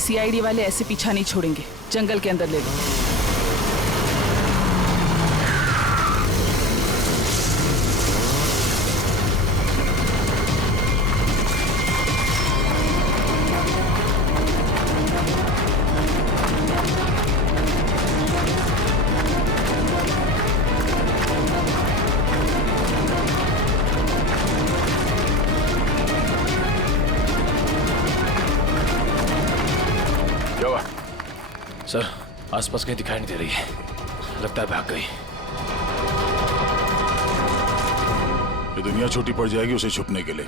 CID वाले ऐसे पीछा नहीं छोड़ेंगे। जंगल के अंदर ले लो। सर, आसपास कहीं दिखाई नहीं दे रही है। लगता है भाग गई। ये दुनिया छोटी पड़ जाएगी उसे छुपने के लिए।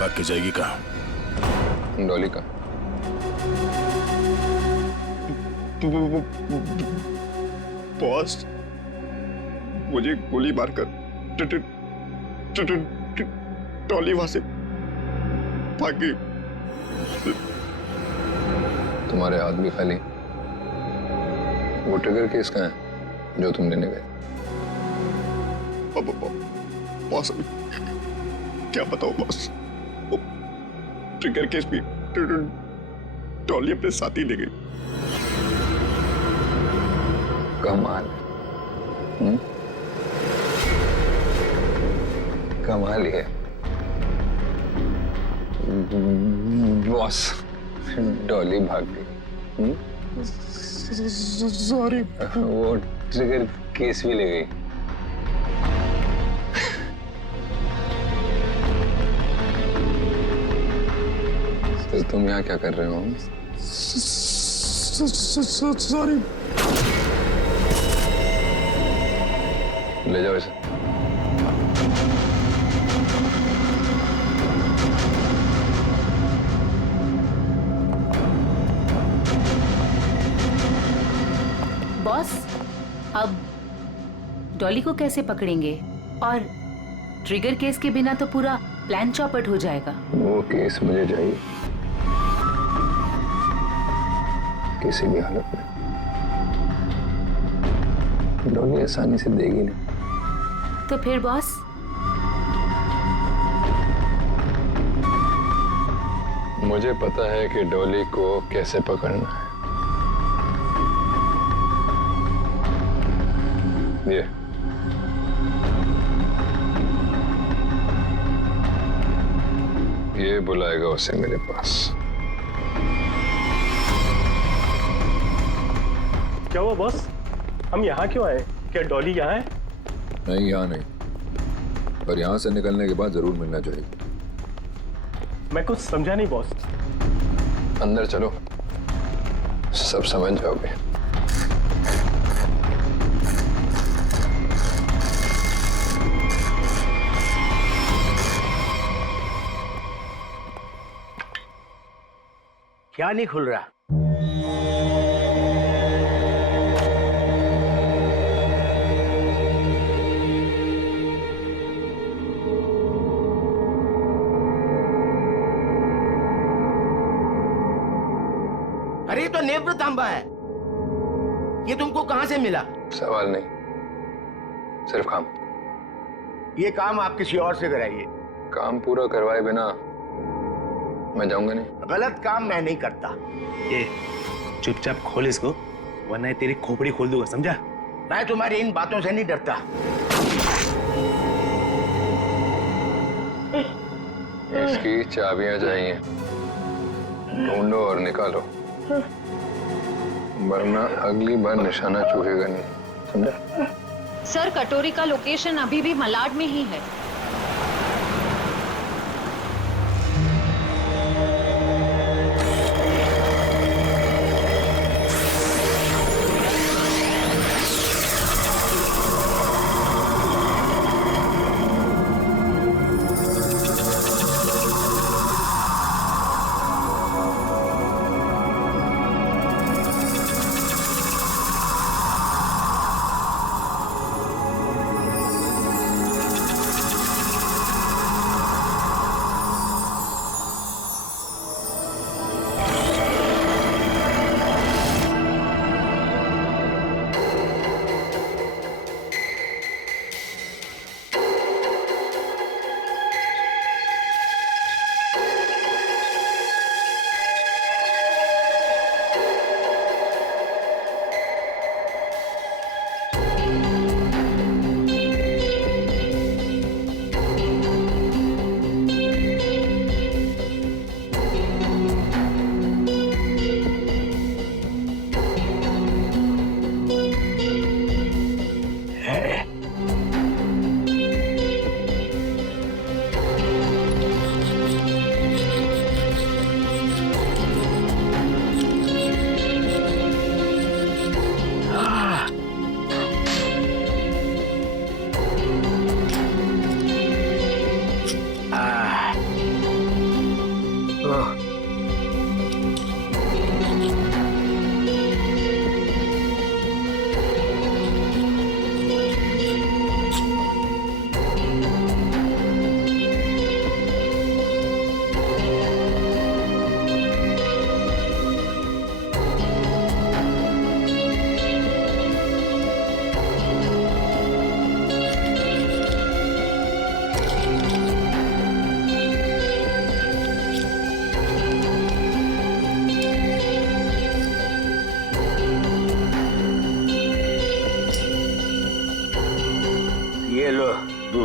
भाग के जाएगी कहाँ? डॉली का बॉस, मुझे गोली मारकर डॉली वहां से भाग गई। तुम्हारे हाथ भी खाली। वो ट्रिगर केस कहाँ है जो तुम लेने गए? बॉस, क्या बताओ बॉस, वो ट्रिगर केस भी डॉली अपने साथ ही ले गई। कमाल। कमाल है बॉस। डॉली भाग गई। सॉरी। वो ट्रिगर केस भी ले गई। तो तुम यहाँ क्या कर रहे हो? सॉरी। ले जाओ इसे। बॉस, अब डॉली को कैसे पकड़ेंगे? और ट्रिगर केस के बिना तो पूरा प्लान चौपट हो जाएगा। वो केस मुझे चाहिए किसी भी हालत में। डॉली आसानी से देगी नहीं। तो फिर बॉस? मुझे पता है कि डॉली को कैसे पकड़ना है। ये बुलाएगा उसे मेरे पास। क्या हुआ बॉस? हम यहाँ क्यों आए? क्या डॉली यहाँ है? नहीं, यहाँ नहीं, पर यहाँ से निकलने के बाद जरूर मिलना चाहिए। मैं कुछ समझा नहीं बॉस। अंदर चलो, सब समझ जाओगे। क्या नहीं खुल रहा? अरे ये तो नेत्र तांबा है। ये तुमको कहां से मिला? सवाल नहीं, सिर्फ काम। ये काम आप किसी और से कराइए। काम पूरा करवाए बिना मैं जाऊंगा नहीं। गलत काम मैं नहीं करता। ये चुपचाप खोल इसको, वरना तेरी खोपड़ी खोल दूंगा, समझा? मैं तुम्हारी इन बातों से नहीं डरता। इसकी चाबियां चाहिए, ढूंढो और निकालो, वरना अगली बार निशाना चूकेगा नहीं, समझा? सर, कटोरी का लोकेशन अभी भी मलाड में ही है।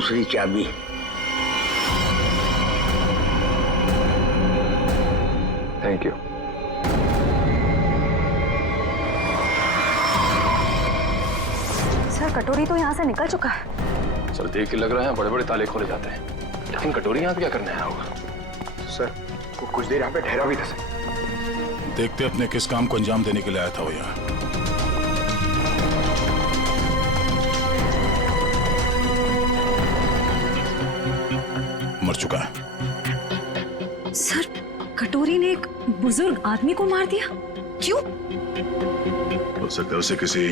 दूसरी चाबी। Thank you. सर कटोरी तो यहाँ से निकल चुका है। सर देख के लग रहा है बड़े बड़े ताले खोले जाते हैं, लेकिन कटोरी यहाँ पे क्या करने आया होगा? सर वो कुछ देर यहाँ पे ठहरा भी था सर। देखते अपने किस काम को अंजाम देने के लिए आया था वो यहाँ। मर चुका है। सर कटोरी ने एक बुजुर्ग आदमी को मार दिया, क्यों? हो सकता है उसे किसी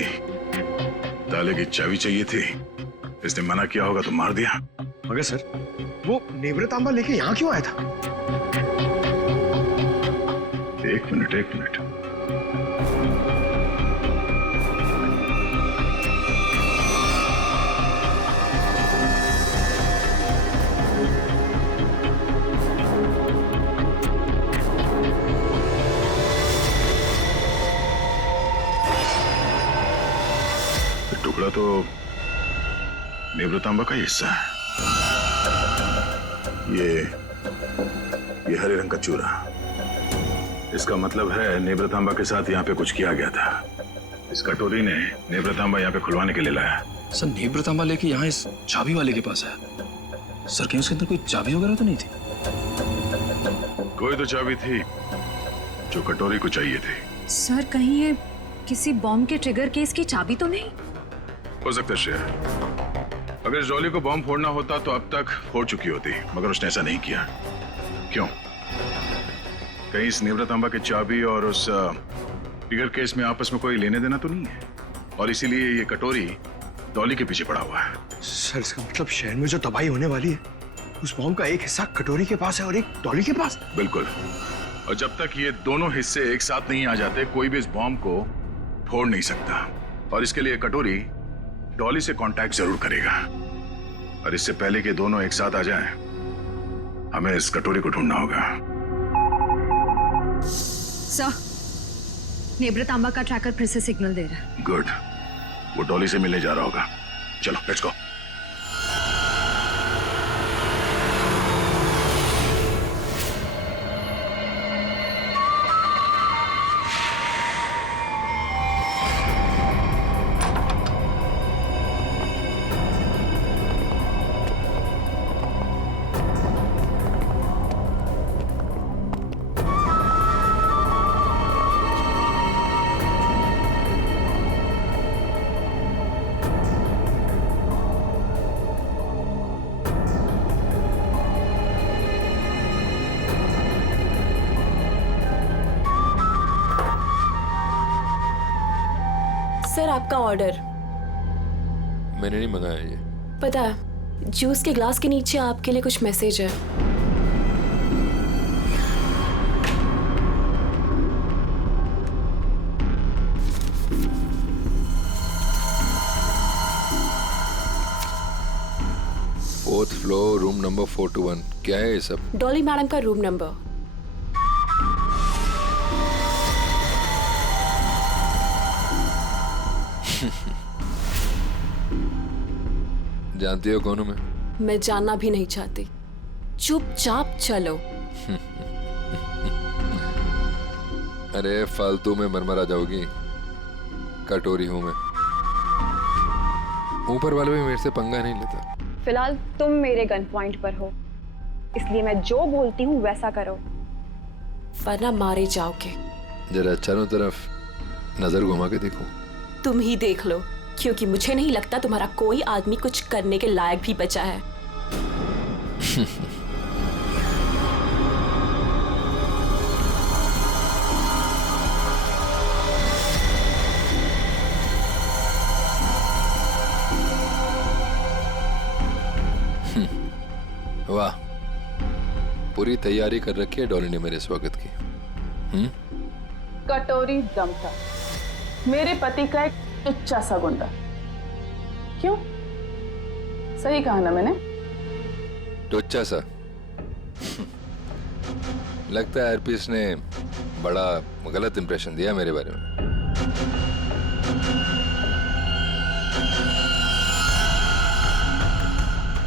ताले की चाबी चाहिए थी, इसने मना किया होगा तो मार दिया। मगर सर वो नेवृतांबा लेके यहाँ क्यों आया था? एक मिनट। टुकड़ा तो नेवृतांबा का ही हिस्सा है। ये हरे रंग का चूरा, इसका मतलब है नेवृतांबा के साथ यहाँ पे कुछ किया गया था। इस कटोरी ने नेवृतांबा यहाँ पे खुलवाने के लिए लाया। सर नेवृतांबा लेके यहाँ इस चाबी वाले के पास आया। सर कहीं उसके अंदर कोई चाबी वगैरह तो नहीं थी? कोई तो चाबी थी जो कटोरी को चाहिए थी। सर कहीं ये किसी बॉम्ब के ट्रिगर केस की चाबी तो नहीं? हो सकता है श्रेया, अगर इस डॉली को बॉम्ब फोड़ना होता तो अब तक फोड़ चुकी होती, मगर उसने ऐसा नहीं किया। क्यों? कहीं इस नेवृतांबा की चाबी और उस ट्रिगर केस में आपस में कोई लेने देना तो नहीं है, और इसीलिए ये कटोरी डॉली के पीछे पड़ा हुआ है। सर इसका मतलब शहर में जो तबाही होने वाली है उस बॉम्ब का एक हिस्सा कटोरी के पास है और एक डॉली के पास। बिल्कुल, और जब तक ये दोनों हिस्से एक साथ नहीं आ जाते कोई भी इस बॉम्ब को फोड़ नहीं सकता, और इसके लिए कटोरी डॉली से कांटेक्ट जरूर करेगा, और इससे पहले कि दोनों एक साथ आ जाएं, हमें इस कटोरी को ढूंढना होगा। सर नेवृतांबा का ट्रैकर फिर से सिग्नल दे रहा है। गुड, वो डॉली से मिलने जा रहा होगा। चलो लेट्स गो। सर आपका ऑर्डर। मैंने नहीं मंगाया ये। पता है, जूस के ग्लास के नीचे आपके लिए कुछ मैसेज है। Fourth floor, room number 421। क्या है ये सब? डॉली मैडम का रूम नंबर। जानती हो कौन हूं मैं जानना भी नहीं चाहती, चुपचाप चलो। अरे फालतू में मरमरा जाओगी, कटोरी हूं मैं। ऊपर वाले भी मेरे से पंगा नहीं लेता। फिलहाल तुम मेरे गन पॉइंट पर हो, इसलिए मैं जो बोलती हूँ वैसा करो, वरना मारे जाओगे। जरा चारों तरफ नजर घुमा के देखो। तुम ही देख लो, क्योंकि मुझे नहीं लगता तुम्हारा कोई आदमी कुछ करने के लायक भी बचा है। वाह, पूरी तैयारी कर रखी है डॉली ने मेरे स्वागत की। कटोरी दम था मेरे पति का एक टुच्चा सा गुंडा। क्यों? सही कहा ना मैंने? टुच्चा सा? लगता है आरपीएस ने बड़ा गलत इंप्रेशन दिया मेरे बारे में।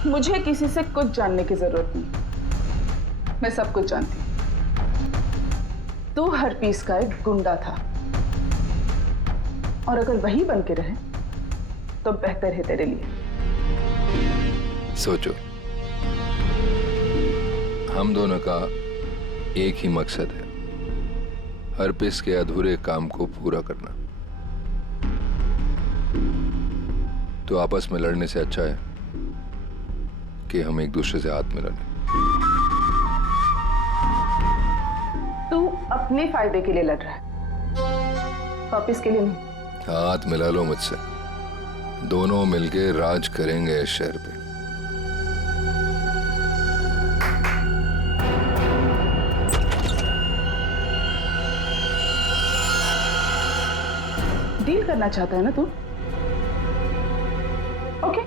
मुझे किसी से कुछ जानने की जरूरत नहीं, मैं सब कुछ जानती हूं। तू हरपीस का एक गुंडा था, और अगर वही बन के रहे तो बेहतर है तेरे लिए। सोचो, हम दोनों का एक ही मकसद है, हरपीस के अधूरे काम को पूरा करना। तो आपस में लड़ने से अच्छा है कि हम एक दूसरे से हाथ मिला लें। तू अपने फायदे के लिए लड़ रहा है, वापिस के लिए नहीं। हाथ मिला लो मुझसे, दोनों मिलके राज करेंगे इस शहर पे। डील करना चाहता है ना तू? ओके,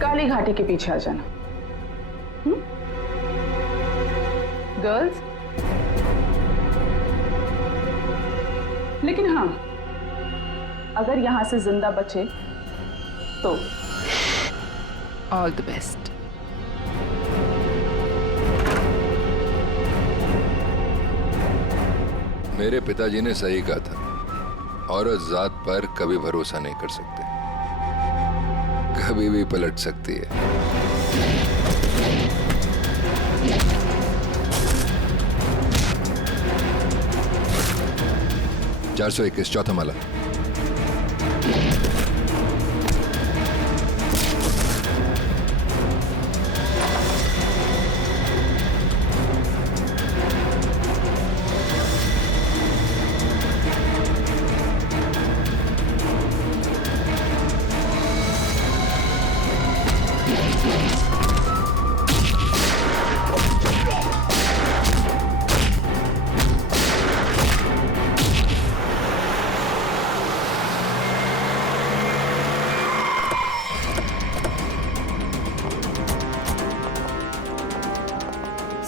काली घाटी के पीछे आ जाना। गर्ल्स, लेकिन हाँ, अगर यहां से जिंदा बचे तो ऑल द बेस्ट। मेरे पिताजी ने सही कहा था, औरत जात पर कभी भरोसा नहीं कर सकते, कभी भी पलट सकती है। 421 चौथा माला।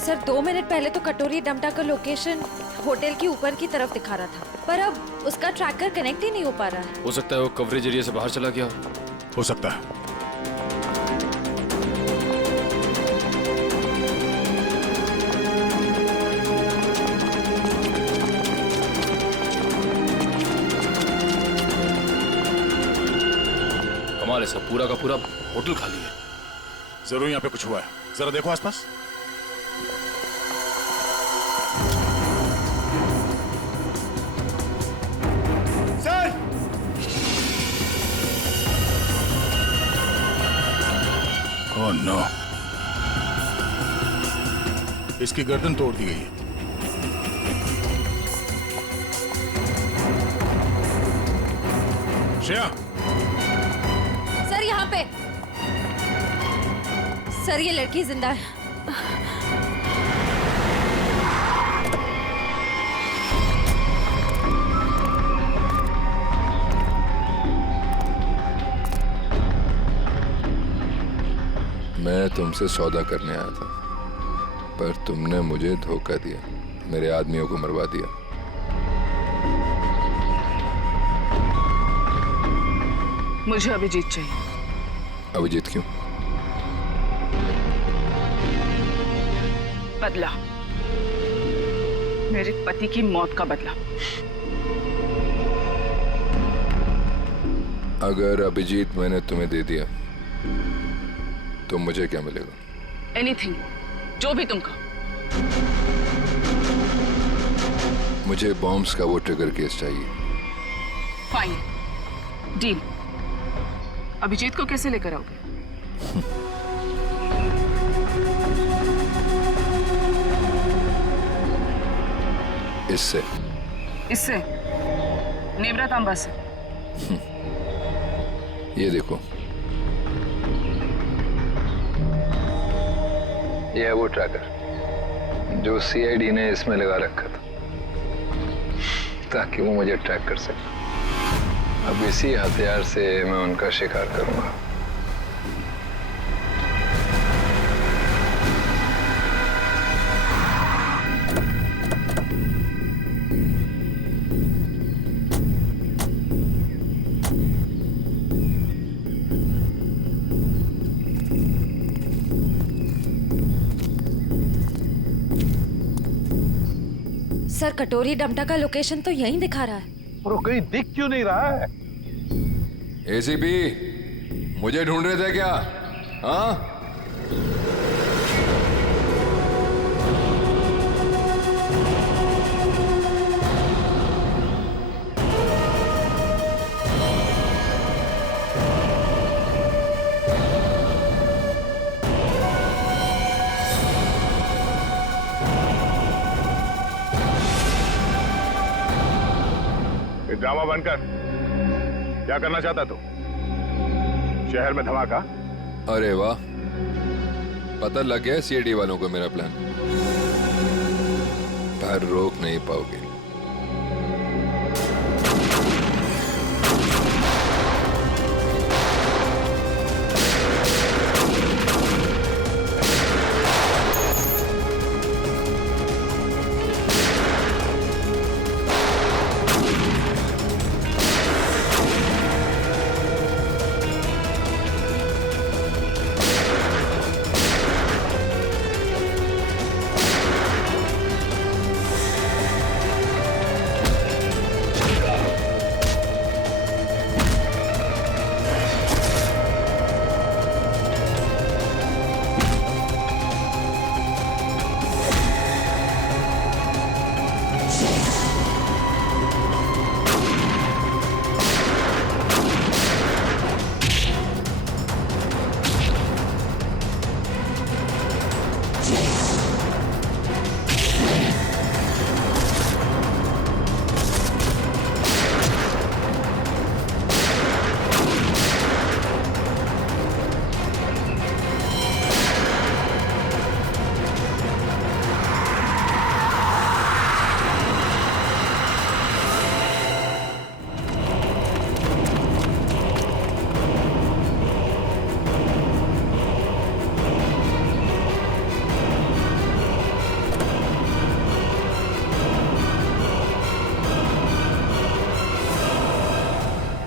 सर 2 मिनट पहले तो कटोरी डमटा का लोकेशन होटल के ऊपर की तरफ दिखा रहा था, पर अब उसका ट्रैकर कनेक्ट ही नहीं हो पा रहा है। हो सकता है वो कवरेज एरिया से बाहर चला गया हो सकता है। कमाल है, सब पूरा का पूरा होटल खाली है। जरूर यहाँ पे कुछ हुआ है, जरा देखो आसपास। ओह नो, इसकी गर्दन तोड़ दी गई है। श्रेया, सर यहाँ पे, सर ये लड़की जिंदा है। मैं तुमसे सौदा करने आया था, पर तुमने मुझे धोखा दिया, मेरे आदमियों को मरवा दिया। मुझे अभिजीत चाहिए। अभिजीत क्यों? बदला, मेरे पति की मौत का बदला। अगर अभिजीत मैंने तुम्हें दे दिया तो मुझे क्या मिलेगा? एनीथिंग, जो भी तुम कहो। मुझे बॉम्ब्स का वो ट्रिगर केस चाहिए। Fine, deal. अभिजीत को कैसे लेकर आओगे? इससे नेवरा तांबा से। ये देखो, ये है वो ट्रैकर जो सीआईडी ने इसमें लगा रखा था ताकि वो मुझे ट्रैक कर सके। अब इसी हथियार से मैं उनका शिकार करूंगा। सर कटोरी डमटा का लोकेशन तो यहीं दिखा रहा है। और वो कहीं दिख क्यों नहीं रहा है? एसीपी, मुझे ढूंढ रहे थे क्या? हाँ? ड्रामा बंद कर। क्या करना चाहता तू? शहर में धमाका? अरे वाह, पता लग गया सीआईडी वालों को मेरा प्लान। पर रोक नहीं पाओगे।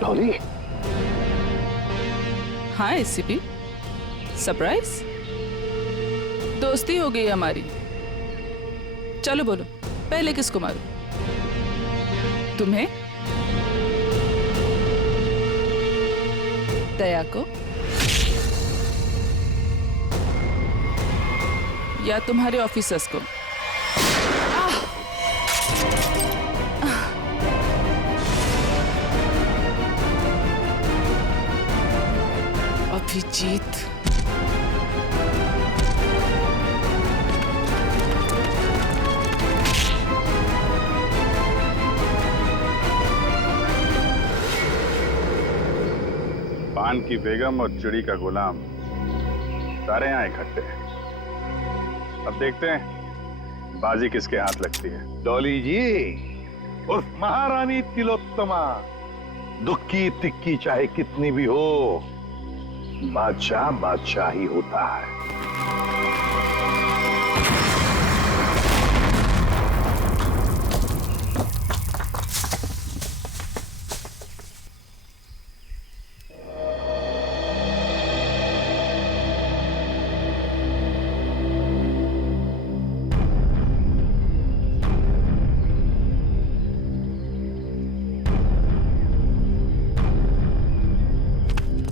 डॉली, हाँ एसीपी, सरप्राइज। दोस्ती हो गई हमारी। चलो बोलो, पहले किसको मारूं? तुम्हें? दया को? या तुम्हारे ऑफिसर्स को? अभिजीत, पान की बेगम और चिड़ी का गुलाम सारे यहाँ इकट्ठे हैं। अब देखते हैं बाजी किसके हाथ लगती है। डॉली जी, उस महारानी तिलोत्तमा, दुख की तिक्की चाहे कितनी भी हो, बादशाह बादशाह ही होता है।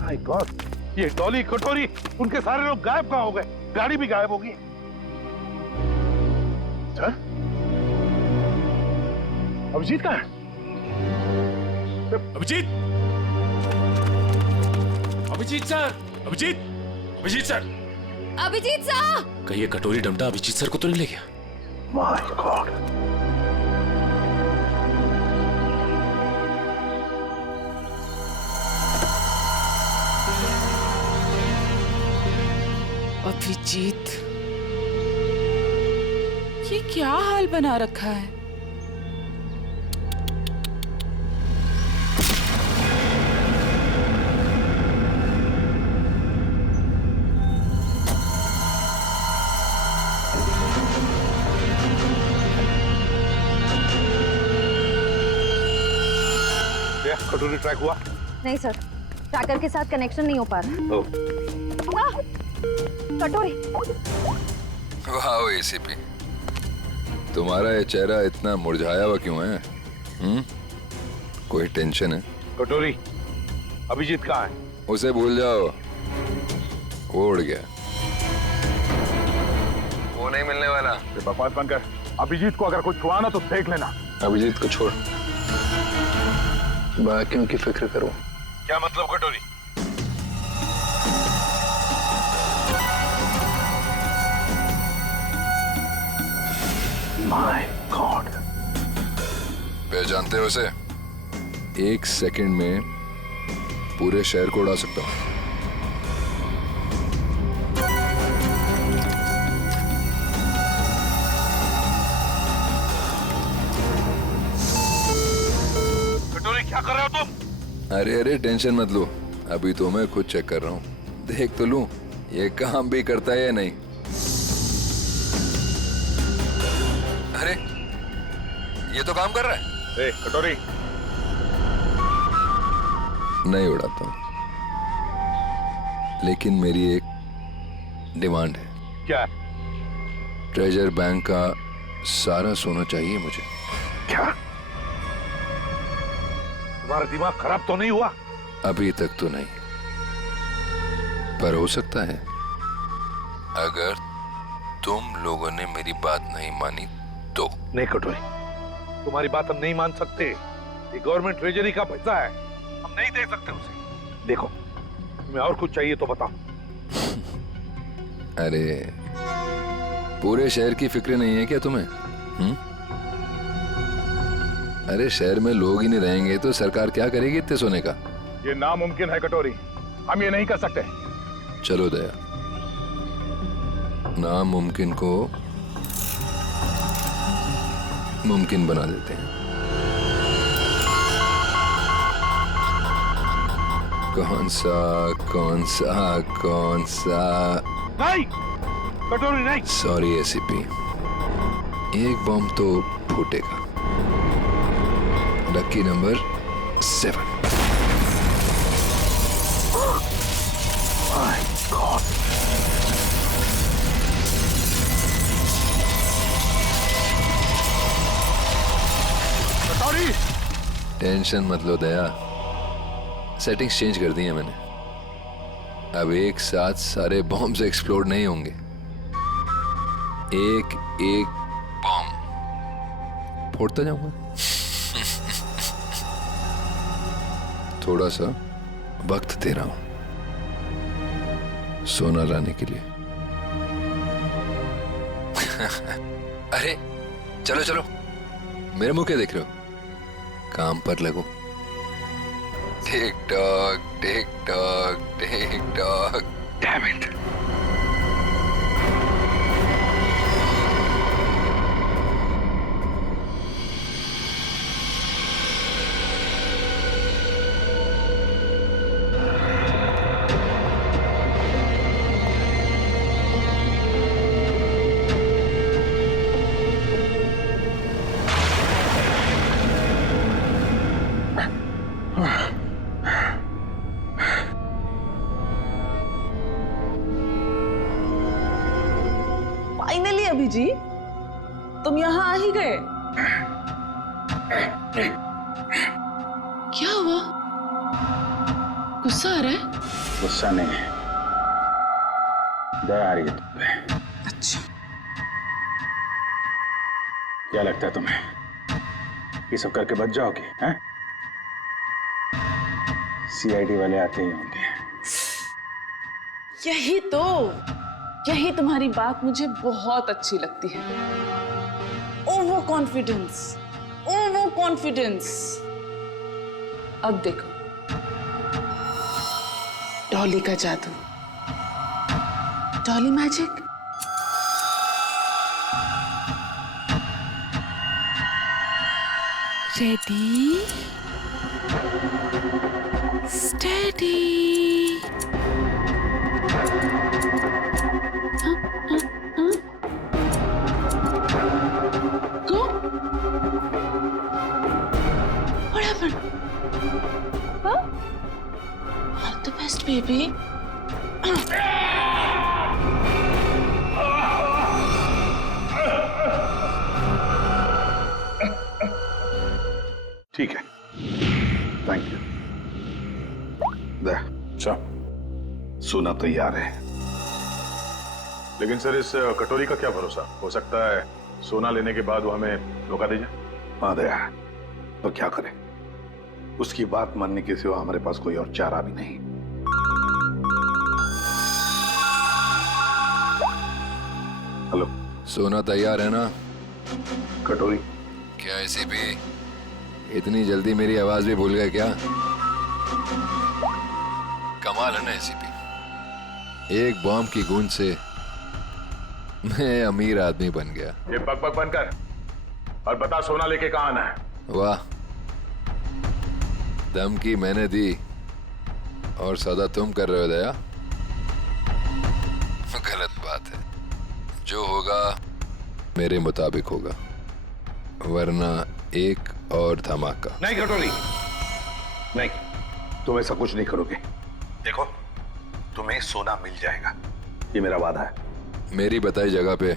माय गॉड, ये डॉली, कटोरी, उनके सारे लोग गायब कहाँ हो गए? गाड़ी भी गायब होगी। अभिजीत कहाँ है? Abhijit, Abhijit sir, Abhijit, Abhijit sir, Abhijit sir! कहिए कटोरी डमटा अभिजीत सर को तो नहीं ले गया? माय गॉड, अभिजीत, ये क्या हाल बना रखा है? कटोरी ट्रैक हुआ? नहीं सर, ट्रैकर के साथ कनेक्शन नहीं हो पा रहा। कटोरी, वाह एसीपी, तुम्हारा ये चेहरा इतना मुरझाया हुआ क्यों है? कोई टेंशन है? कटोरी, अभिजीत कहाँ है? उसे भूल जाओ, वो उड़ गया। वो नहीं मिलने वाला। बकवास बंद कर। अभिजीत को अगर कुछ हुआ ना तो देख लेना। अभिजीत को छोड़, बाकियों की फिक्र करो। क्या मतलब कटोरी? My God. पहचानते हो उसे? 1 सेकंड में पूरे शहर को उड़ा सकता हूं। कटोरी क्या कर रहे हो तुम? अरे टेंशन मत लो, अभी तो मैं खुद चेक कर रहा हूँ। देख तो लूं ये काम भी करता है या नहीं। अरे ये तो काम कर रहा है। कटोरी, नहीं उड़ाता हूँ, लेकिन मेरी एक डिमांड है। क्या? ट्रेजर बैंक का सारा सोना चाहिए मुझे। क्या? तुम्हारा दिमाग खराब तो नहीं हुआ? अभी तक तो नहीं, पर हो सकता है। अगर तुम लोगों ने मेरी बात नहीं मानी तो। नहीं कटोरी, तुम्हारी बात हम नहीं मान सकते। ये गवर्नमेंट ट्रेजरी का पैसा है, हम नहीं दे सकते उसे। देखो, तुम्हें और कुछ चाहिए तो बताओ। अरे पूरे शहर की फिक्र नहीं है क्या तुम्हें? अरे शहर में लोग ही नहीं रहेंगे तो सरकार क्या करेगी इतने सोने का? ये नामुमकिन है कटोरी, हम ये नहीं कर सकते। चलो दया, नामुमकिन को मुमकिन बना देते हैं। कौन सा? नहीं कटोरी, नहीं। सॉरी एसीपी, एक बॉम्ब तो फूटेगा। Lucky number 7। My god. कटोरी, टेंशन मत लो दया, सेटिंग्स चेंज कर दी है मैंने। अब एक साथ सारे बॉम्ब्स एक्सप्लोड नहीं होंगे, एक एक बॉम्ब फोड़ता जाऊंगा। थोड़ा सा वक्त दे रहा हूं सोना लाने के लिए। अरे चलो चलो, मेरे मुंह क्या देख रहे हो? काम पर लगो। Tick tock tick tock tick tock. Damn it. Finally Abhijit, तुम यहाँ आ ही गए। क्या हुआ? गुस्सा आ रहा है? गुस्सा नहीं है, दया आ रही है तुम पे। अच्छा, क्या लगता है तुम्हें ये सब करके बच जाओगे? हैं? सीआईडी वाले आते ही होंगे। यही तुम्हारी बात मुझे बहुत अच्छी लगती है। Over confidence. अब देखो डॉली का जादू, Dolly magic. Ready, steady. What happened? Huh? All the best, baby. ठीक है, थैंक यू। दे, अच्छा, सोना तैयार है। लेकिन सर इस कटोरी का क्या भरोसा? हो सकता है सोना लेने के बाद वो हमें धोखा दे जाए। हाँ दया, तो क्या करें? उसकी बात मानने के सिवा हमारे पास कोई और चारा भी नहीं। हेलो, सोना तैयार है ना? कटोरी? क्या एसीपी इतनी जल्दी मेरी आवाज भी भूल गए क्या? कमाल है ना एसीपी, एक बॉम्ब की गूंज से मैं अमीर आदमी बन गया। ये बक बक बनकर और बता सोना लेके कहाँ आना है? वाह, धमकी मैंने दी और सौदा तुम कर रहे हो दया? गलत बात है। जो होगा मेरे मुताबिक होगा, वरना एक और धमाका। नहीं कटोरी, नहीं, तुम ऐसा कुछ नहीं करोगे। देखो, तुम्हें सोना मिल जाएगा, ये मेरा वादा है। मेरी बताई जगह पे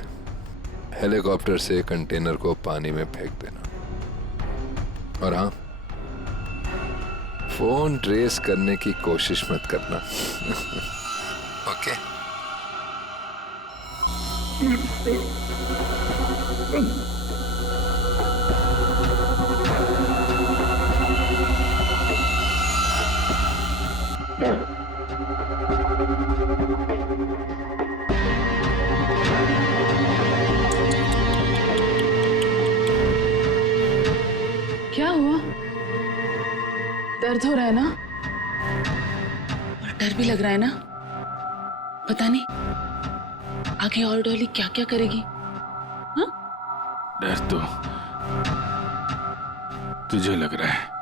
हेलीकॉप्टर से कंटेनर को पानी में फेंक देना। और हाँ, फोन ट्रेस करने की कोशिश मत करना। ओके? क्या हुआ? दर्द हो रहा है ना? और डर भी लग रहा है ना? पता नहीं आगे और डॉली क्या क्या करेगी। हाँ? डर तो तुझे लग रहा है,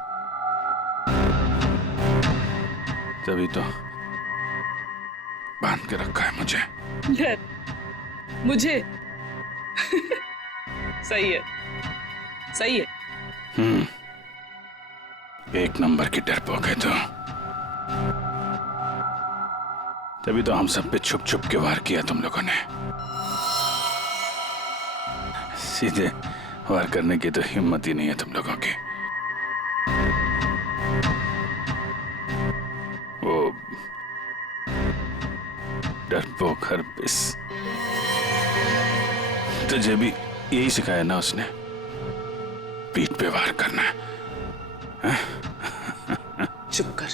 तभी तो बांध के रखा है मुझे। डर मुझे? सही है, सही है। एक नंबर की डरपोक है तो। तभी तो हम सब पे छुप छुप के वार किया तुम लोगों ने। सीधे वार करने की तो हिम्मत ही नहीं है तुम लोगों की। वो डरपोक हरपिस, तुझे भी यही सिखाया ना उसने? पीठ पे वार करना है। चुप कर,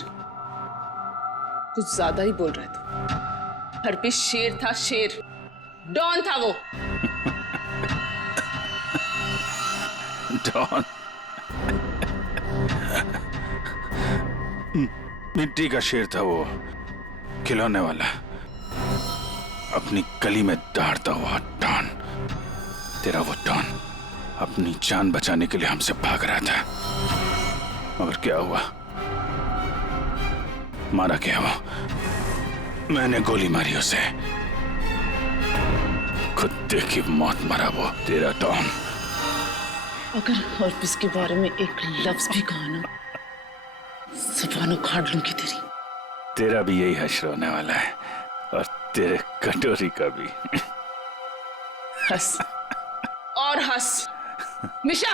कुछ ज्यादा ही बोल रहा है तू। हरपिस शेर था, शेर, डॉन था वो। डॉन? मिट्टी का शेर था वो, खिलौने वाला, अपनी गली में दौड़ता हुआ डॉन। तेरा वो डॉन अपनी जान बचाने के लिए हमसे भाग रहा था, मगर क्या हुआ? मारा क्या वो? मैंने गोली मारी उसे, कुत्ते की मौत मरा वो तेरा डॉन। अगर हरपिस के बारे में एक लफ्ज भी कहा ना, ज़ुबान उखाड़ लूंगी तेरी। तेरा भी यही हश्र होने वाला है, और तेरे कटोरी का भी। हंस और हंस मिशा।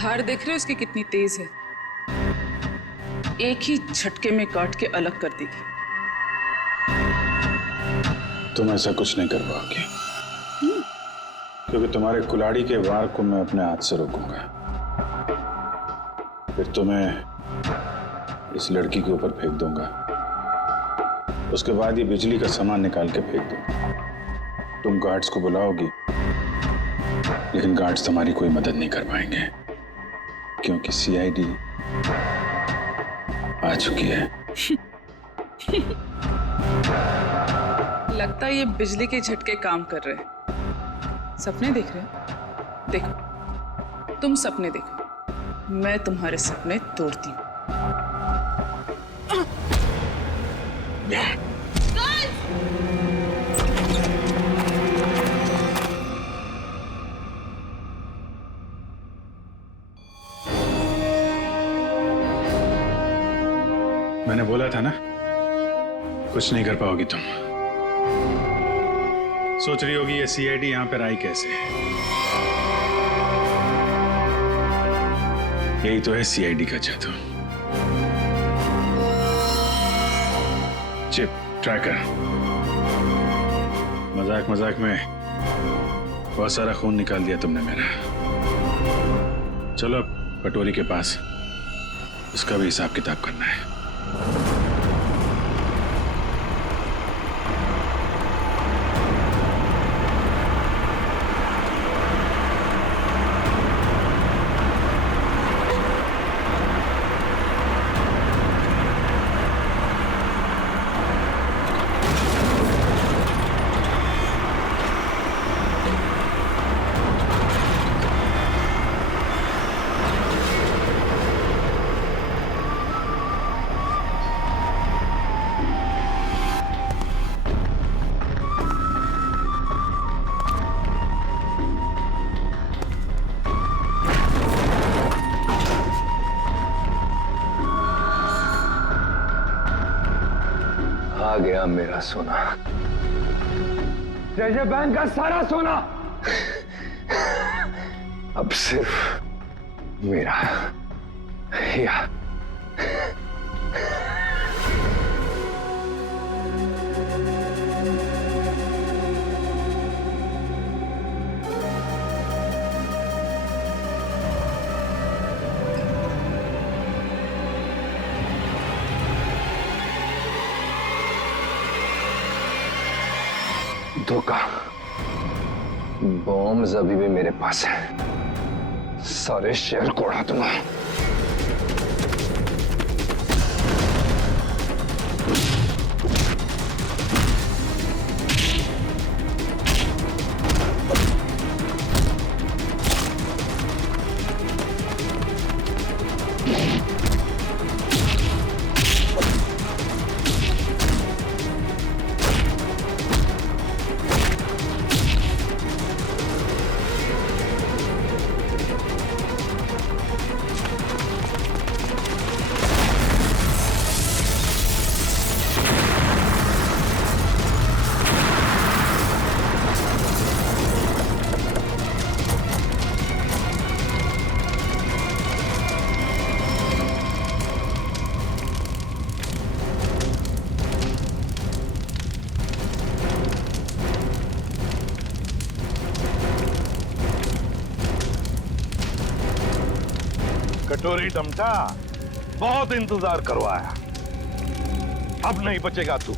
धार देख रहे हो इसकी कितनी तेज है, एक ही झटके में काट के अलग कर देगी। तुम ऐसा कुछ नहीं कर पाओगे, क्योंकि तुम्हारे कुल्हाड़ी के वार को मैं अपने हाथ से रोकूंगा। फिर तुम्हें इस लड़की के ऊपर फेंक दूंगा, उसके बाद ये बिजली का सामान निकाल के फेंक दूंगा। तुम गार्ड्स को बुलाओगी, लेकिन गार्ड्स तुम्हारी कोई मदद नहीं कर पाएंगे, क्योंकि सीआईडी आ चुकी है। लगता है ये बिजली के झटके काम कर रहे हैं। सपने देख रहे हो? देखो, तुम सपने देखो, मैं तुम्हारे सपने तोड़ती हूँ। मैंने बोला था ना, कुछ नहीं कर पाओगी तुम। सोच रही होगी ये सीआईडी यहां पर आई कैसे? यही तो है सीआईडी का जादू। Chip tracker. मजाक मजाक में बहुत सारा खून निकाल दिया तुमने मेरा। चलो अब कटोरी के पास, उसका भी हिसाब किताब करना है। आ गया मेरा सोना, जैसे बैंक का सारा सोना अब सिर्फ मेरा। या धोखा। बॉम्ब्स अभी भी मेरे पास है, सारे शहर को उड़ा दूंगा। कटोरी डमटा, बहुत इंतजार करवाया, अब नहीं बचेगा तू।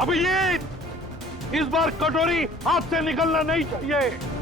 अभिजीत, इस बार कटोरी हाथ से निकलना नहीं चाहिए।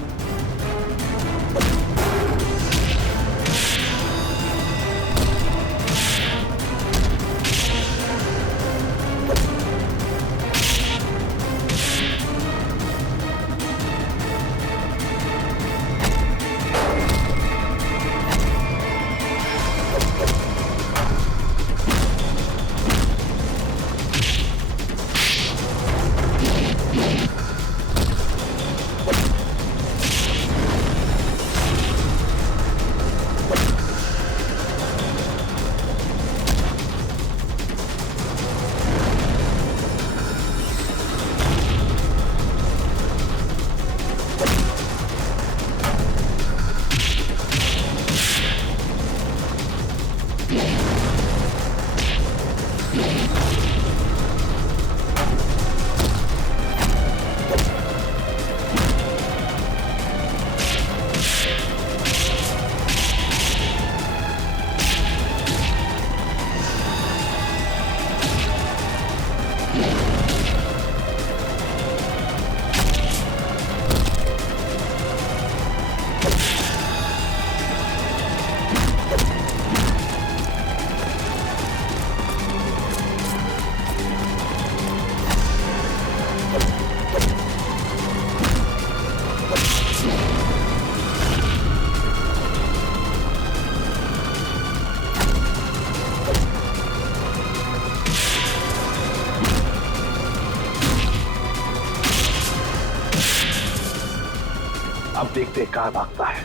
अब देखते हैं कहां भागता है।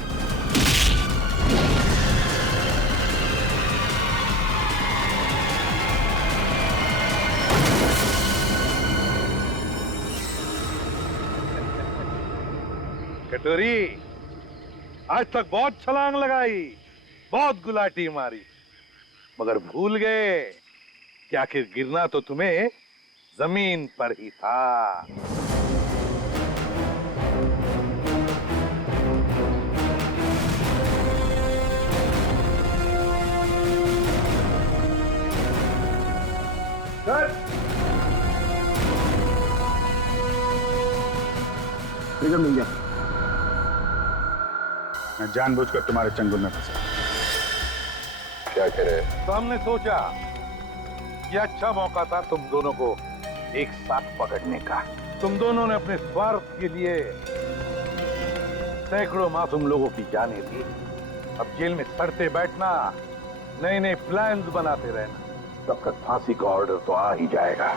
कटोरी, आज तक बहुत छलांग लगाई, बहुत गुलाटी मारी, मगर भूल गए कि आखिर गिरना तो तुम्हें जमीन पर ही था। ट्रिगर मिल गया। मैं जानबूझकर तुम्हारे चंगुल में फंसा। क्या कह रहे हैं? तो हमने सोचा ये अच्छा मौका था तुम दोनों को एक साथ पकड़ने का। तुम दोनों ने अपने स्वार्थ के लिए सैकड़ों मासूम लोगों की जानें दी। अब जेल में सड़ते बैठना, नए नए प्लान्स बनाते रहना, तब तक फांसी का ऑर्डर तो आ ही जाएगा।